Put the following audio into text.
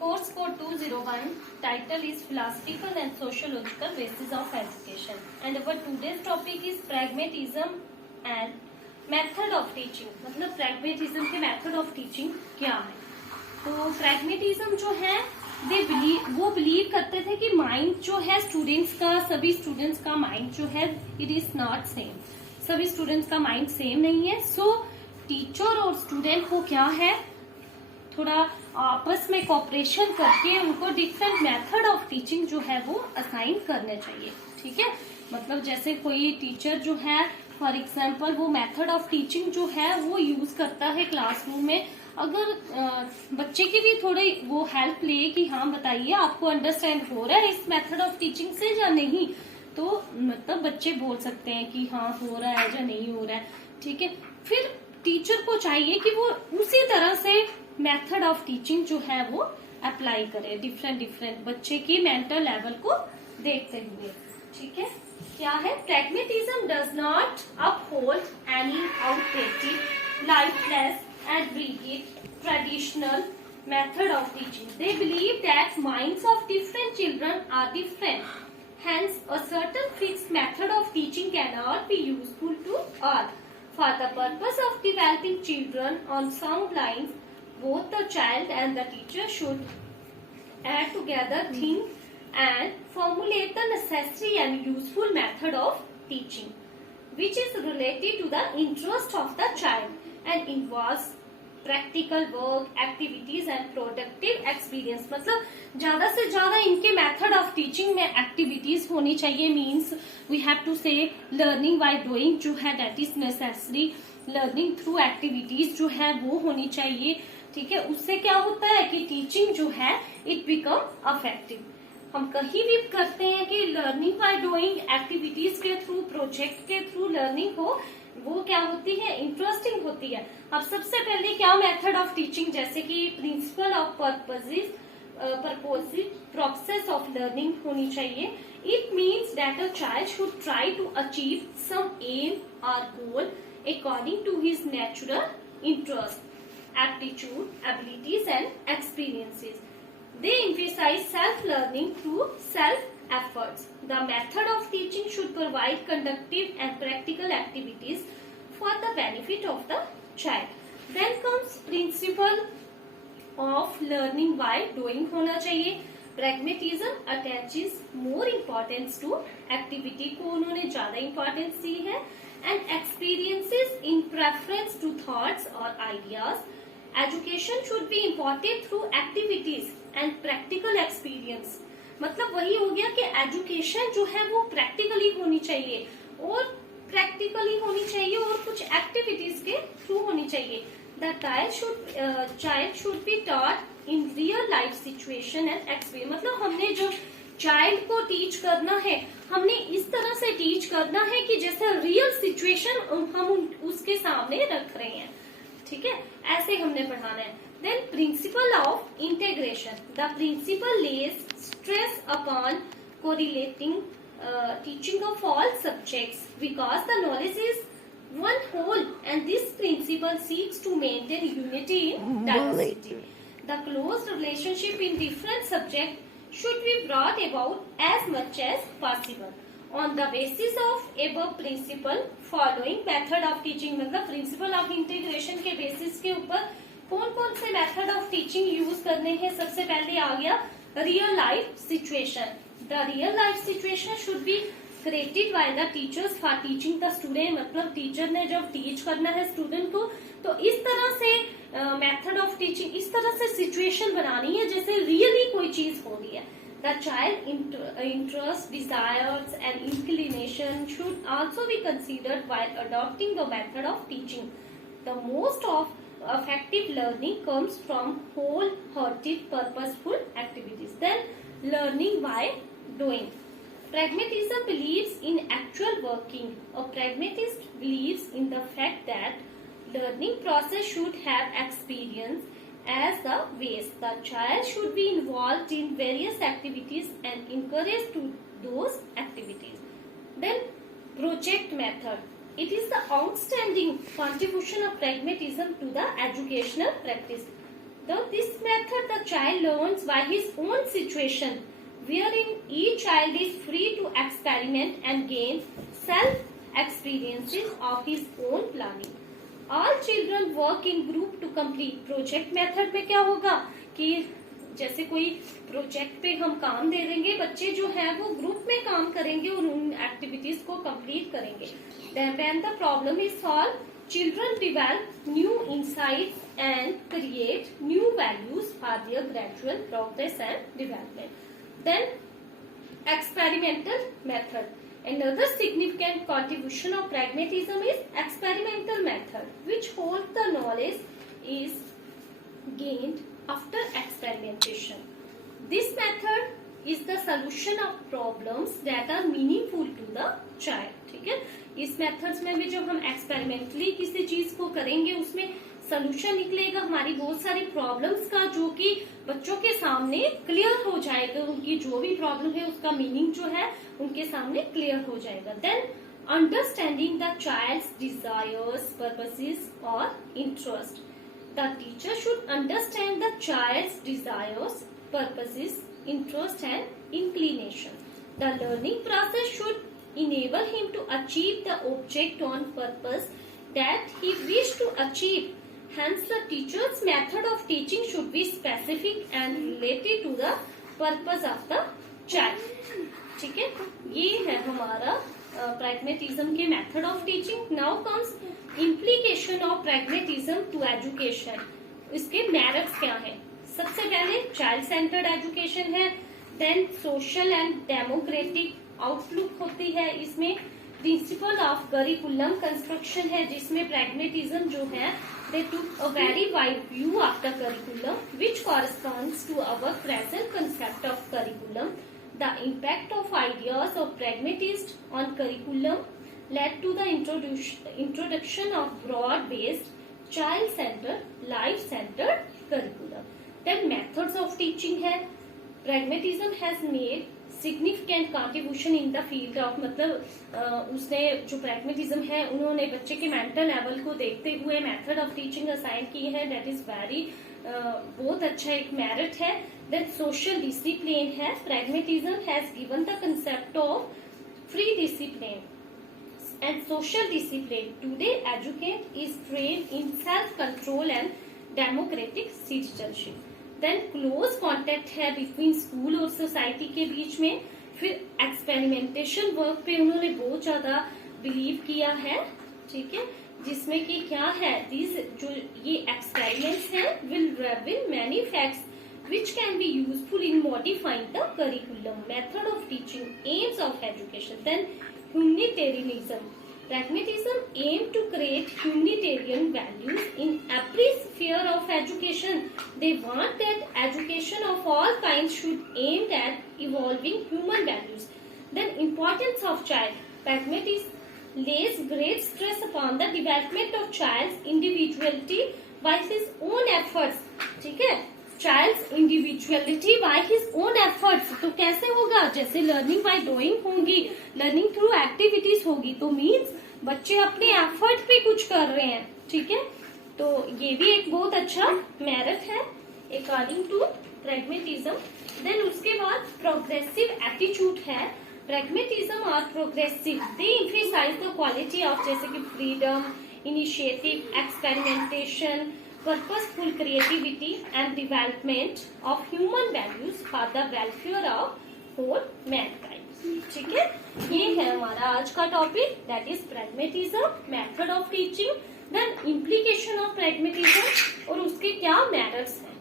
Course code 201, title is Philosophical and Sociological Basis of Education, and our today's topic is Pragmatism and Method of Teaching. मतलब pragmatism के method of teaching क्या है? तो pragmatism जो है वो believe करते थे कि माइंड जो है स्टूडेंट्स का, सभी स्टूडेंट्स का माइंड जो है इट इज नॉट सेम, सभी स्टूडेंट्स का माइंड सेम नहीं है. सो टीचर और स्टूडेंट को क्या है, थोड़ा आपस में कोऑपरेशन करके उनको डिफरेंट मेथड ऑफ टीचिंग जो है वो असाइन करने चाहिए. ठीक है, मतलब जैसे कोई टीचर जो है फॉर एग्जाम्पल वो मेथड ऑफ टीचिंग जो है वो यूज करता है क्लासरूम में, अगर बच्चे की भी थोड़ी वो हेल्प ले कि हाँ बताइए आपको अंडरस्टैंड हो रहा है इस मेथड ऑफ टीचिंग से या नहीं, तो मतलब बच्चे बोल सकते हैं कि हाँ हो रहा है या नहीं हो रहा है. ठीक है, फिर टीचर को चाहिए कि वो उसी तरह से मेथड ऑफ टीचिंग जो है वो अप्लाई करे डिफरेंट बच्चे की मेंटल लेवल को देखते हुए. ठीक है, क्या है, pragmatism does not uphold any outdated, lifeless and rigid traditional method of teaching. They believe that minds of different children are different. Hence, a certain fixed method of teaching cannot be useful to all. For the purpose of developing children on sound lines, both the child and the teacher should add together, think and formulate the necessary and useful method of teaching, which is related to the interest of the child and involves practical work, activities and productive experience. मतलब ज्यादा से ज्यादा इनके method of teaching में activities होनी चाहिए. Means we have to से learning by doing जो है that is necessary. Learning through activities जो है वो होनी चाहिए. ठीक है, उससे क्या होता है कि टीचिंग जो है इट बिकम अफेक्टिव. हम कहीं भी करते हैं कि लर्निंग बाय डूइंग एक्टिविटीज के थ्रू, प्रोजेक्ट के थ्रू लर्निंग हो, वो क्या होती है, इंटरेस्टिंग होती है. अब सबसे पहले क्या मेथड ऑफ टीचिंग, जैसे कि principle of purposes process of learning होनी चाहिए. It means that a child should try to achieve some aim और goal according to his natural interest, aptitude, abilities and experiences. They emphasize self-learning through self-efforts. The method of teaching should provide conductive and practical activities for the benefit of the child. Then comes principle of learning by doing होना चाहिए. Pragmatism attaches more importance to activity को उन्होंने ज्यादा importance दी है and experiences in preference to thoughts or ideas. Education should be imparted through activities and practical experience. मतलब वही हो गया कि एजुकेशन जो है वो प्रैक्टिकली होनी चाहिए और कुछ एक्टिविटीज के थ्रू होनी चाहिए. The child should be taught in real life situation and experience. मतलब हमने जो चाइल्ड को टीच करना है, हमने इस तरह से टीच करना है कि जैसे रियल सिचुएशन हम उसके सामने रख रहे हैं. ठीक है, ऐसे हमने पढ़ाना है. Then principle of integration. The principle lays stress upon correlating teaching of all subjects because the knowledge is one whole and this principle seeks to maintain unity in diversity. The close relationship in different subjects should be brought about as much as possible. On the basis of above principle, following method of teaching, मतलब principle of integration के basis के ऊपर कौन कौन से method of teaching use करने हैं. सबसे पहले आ गया real life situation. The real life situation should be created by the teachers for teaching the student. मतलब टीचर ने जब टीच करना है स्टूडेंट को तो इस तरह से मेथड ऑफ टीचिंग, इस तरह से सिचुएशन बनानी है जैसे रियली कोई चीज हो रही है. The child interest, desires and inclination should also be considered while adopting the method of teaching. The most of effective learning comes from wholehearted, purposeful activities. Then learning by doing. Pragmatism believes in actual working. A pragmatist believes in the fact that learning process should have experience as the base. The child should be involved in various activities and encouraged to those activities. Then project method. It is the outstanding contribution of pragmatism to the educational practice. this method the child learns by his own situation, wherein each child is free to experiment and gain self experiences of his own planning. All children work in group to complete project method में क्या होगा कि जैसे कोई project पे हम काम दे देंगे, बच्चे जो है वो ग्रुप में काम करेंगे और उन एक्टिविटीज को कंप्लीट करेंगे. When the problem is solved, children develop new insights and create new values for their gradual progress and development. Then, experimental method. Another significant contribution of pragmatism is experimental method, which holds the knowledge is gained after experimentation. This method is the solution of problems that are meaningful to the child. ठीक है, इस methods में भी जब हम experimentally किसी चीज को करेंगे उसमें सोल्यूशन निकलेगा हमारी बहुत सारी प्रॉब्लम्स का, जो कि बच्चों के सामने क्लियर हो जाएगा. उनकी जो भी प्रॉब्लम है उसका मीनिंग जो है उनके सामने क्लियर हो जाएगा. Then understanding the child's desires, purposes और interest. The teacher should understand the child's desires, purposes, interest and inclination. The learning process should enable him to achieve the object on purpose that he wish to achieve. Hence, the teacher's method of teaching should be specific and related to the purpose of the child. ठीक है, ये है हमारा pragmatism के method of teaching. Now comes implication of pragmatism to education. इसके merits क्या हैं? सबसे पहले चाइल्ड सेंटर्ड एजुकेशन है. Then social and democratic outlook होती है. इसमें प्रिंसिपल ऑफ करिकुलम कंस्ट्रक्शन है, जिसमें प्रैग्मेटिज्म जो है they took a very wide view of the curriculum which corresponds to our present concept of curriculum. The impact of ideas of pragmatist on curriculum led to the introduction of broad based child centred life centred curriculum. Then methods of teaching है. Pragmatism has made significant contribution in the field of, मतलब उसने जो pragmatism है उन्होंने बच्चे के mental level को देखते हुए मेथड ऑफ टीचिंग असाइन की है. दैट इज वेरी बहुत अच्छा एक मेरिट है. देन सोशल डिसिप्लिन है. Pragmatism has given the concept of free discipline and social discipline. Today educate is trained in self control and democratic citizenship. Then close contact है between school और society के बीच में. फिर experimentation work पे उन्होंने बहुत ज्यादा बिलीव किया है. ठीक है, जिसमें कि क्या है, दिस जो ये एक्सपेरिमेंट्स हैं will reveal many facts which can be useful in modifying the curriculum. Method of teaching, aims of education. Then humanitarianism. Pragmatism aim to create humanitarian values in every sphere of education. They want that education of all kinds should aim at evolving human values. Then importance of child. Pragmatism lays great stress upon the development of child's individuality by his own efforts. ठीक है, child's individuality by his own efforts. तो कैसे होगा? जैसे learning by doing होगी, learning through activities होगी, तो means बच्चे अपने एफर्ट पे कुछ कर रहे हैं. ठीक है, तो ये भी एक बहुत अच्छा मेरिट है अकॉर्डिंग टू प्रैग्मेटिज्म. देन उसके बाद प्रोग्रेसिव एटीट्यूड है. प्रैग्मेटिज्म और progressive they emphasise the quality of, जैसे कि freedom, initiative, experimentation, purposeful creativity and development of human values for the welfare of whole mankind. ठीक है, ये है हमारा आज का topic, that is pragmatism, method of teaching, then implication of pragmatism और उसके क्या मेरिट्स हैं.